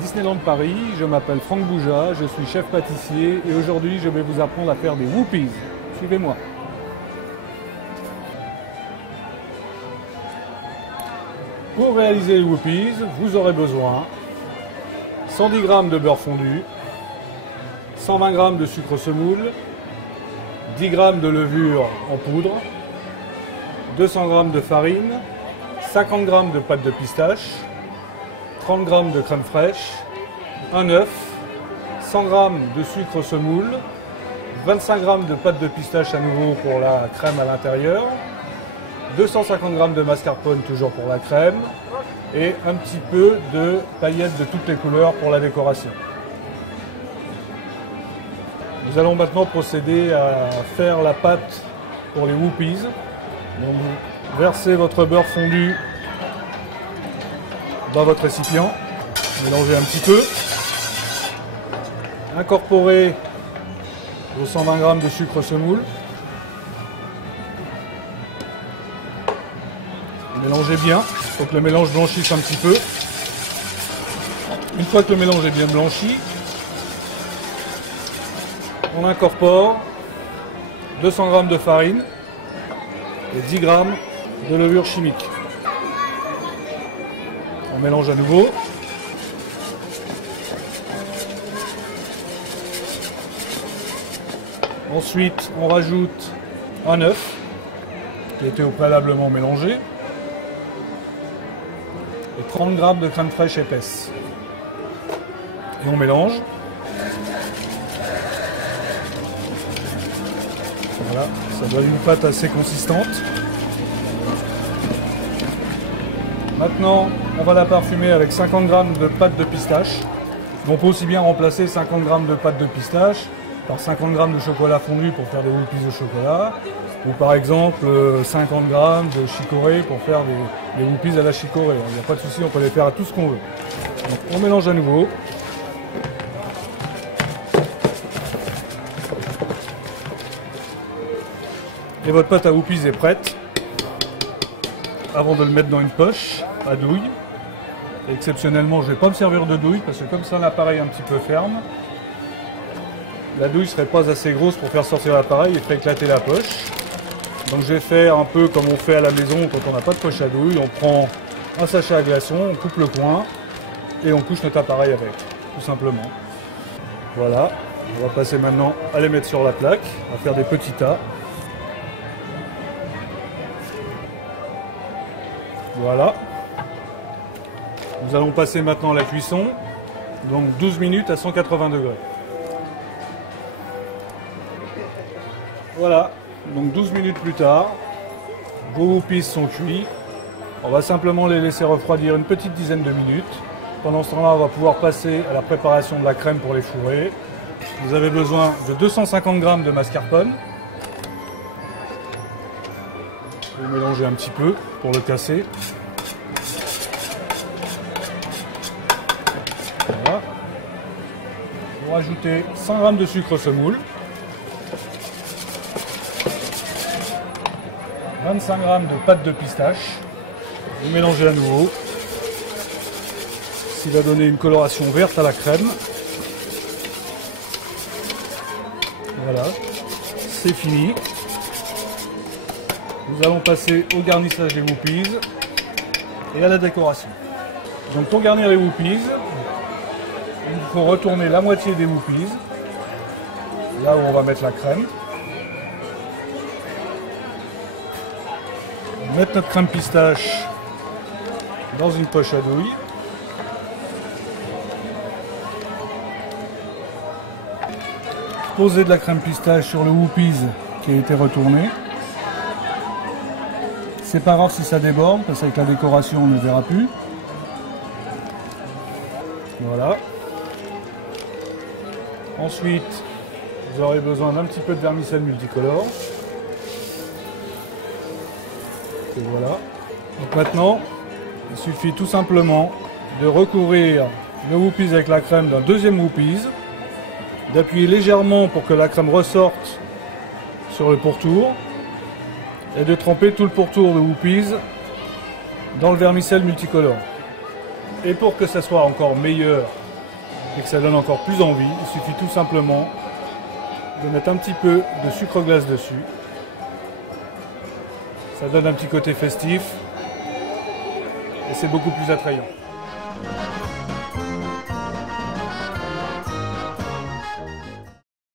Disneyland Paris, je m'appelle Franck Bouja, je suis chef pâtissier et aujourd'hui je vais vous apprendre à faire des Whoopies. Suivez-moi. Pour réaliser les Whoopies, vous aurez besoin 110 g de beurre fondu, 120 g de sucre semoule, 10 g de levure en poudre, 200 g de farine, 50 g de pâte de pistache, 30 g de crème fraîche, un œuf, 100 g de sucre semoule, 25 g de pâte de pistache à nouveau pour la crème à l'intérieur, 250 g de mascarpone toujours pour la crème et un petit peu de paillettes de toutes les couleurs pour la décoration. Nous allons maintenant procéder à faire la pâte pour les Whoopies. Donc vous versez votre beurre fondu dans votre récipient, mélangez un petit peu, incorporez vos 120 g de sucre semoule, mélangez bien, il faut que le mélange blanchisse un petit peu. Une fois que le mélange est bien blanchi, on incorpore 200 g de farine et 10 g de levure chimique. On mélange à nouveau. Ensuite, on rajoute un œuf qui a été au préalablement mélangé et 30 g de crème fraîche épaisse. Et on mélange. Voilà, ça donne une pâte assez consistante. Maintenant, on va la parfumer avec 50 g de pâte de pistache. On peut aussi bien remplacer 50 g de pâte de pistache par 50 g de chocolat fondu pour faire des Whoopies de chocolat, ou par exemple 50 g de chicorée pour faire des Whoopies à la chicorée. Il n'y a pas de souci, on peut les faire à tout ce qu'on veut. Donc, on mélange à nouveau. Et votre pâte à Whoopies est prête. Avant de le mettre dans une poche à douille. Exceptionnellement, je ne vais pas me servir de douille parce que comme ça l'appareil est un petit peu ferme, la douille ne serait pas assez grosse pour faire sortir l'appareil et faire éclater la poche. Donc je vais faire un peu comme on fait à la maison quand on n'a pas de poche à douille. On prend un sachet à glaçons, on coupe le coin et on couche notre appareil avec, tout simplement. Voilà, on va passer maintenant à les mettre sur la plaque, on va faire des petits tas. Voilà. Nous allons passer maintenant à la cuisson, donc 12 minutes à 180 degrés. Voilà, donc 12 minutes plus tard, vos Whoopies sont cuits. On va simplement les laisser refroidir une petite dizaine de minutes. Pendant ce temps-là, on va pouvoir passer à la préparation de la crème pour les fourrer. Vous avez besoin de 250 g de mascarpone. Vous mélangez un petit peu pour le casser. Voilà. Vous rajoutez 100 g de sucre semoule, 25 g de pâte de pistache. Vous mélangez à nouveau. Ce qui va donner une coloration verte à la crème. Voilà, c'est fini. Nous allons passer au garnissage des Whoopies et à la décoration. Donc pour garnir les Whoopies, il faut retourner la moitié des Whoopies, là où on va mettre la crème. Mettre notre crème pistache dans une poche à douille. Poser de la crème pistache sur le Whoopies qui a été retourné. C'est pas grave si ça déborde, parce qu'avec la décoration on ne verra plus. Voilà. Ensuite, vous aurez besoin d'un petit peu de vermicelle multicolore. Et voilà. Donc maintenant, il suffit tout simplement de recouvrir le Whoopies avec la crème d'un deuxième Whoopies, d'appuyer légèrement pour que la crème ressorte sur le pourtour, et de tremper tout le pourtour de Whoopies dans le vermicelle multicolore. Et pour que ça soit encore meilleur et que ça donne encore plus envie, il suffit tout simplement de mettre un petit peu de sucre glace dessus. Ça donne un petit côté festif et c'est beaucoup plus attrayant.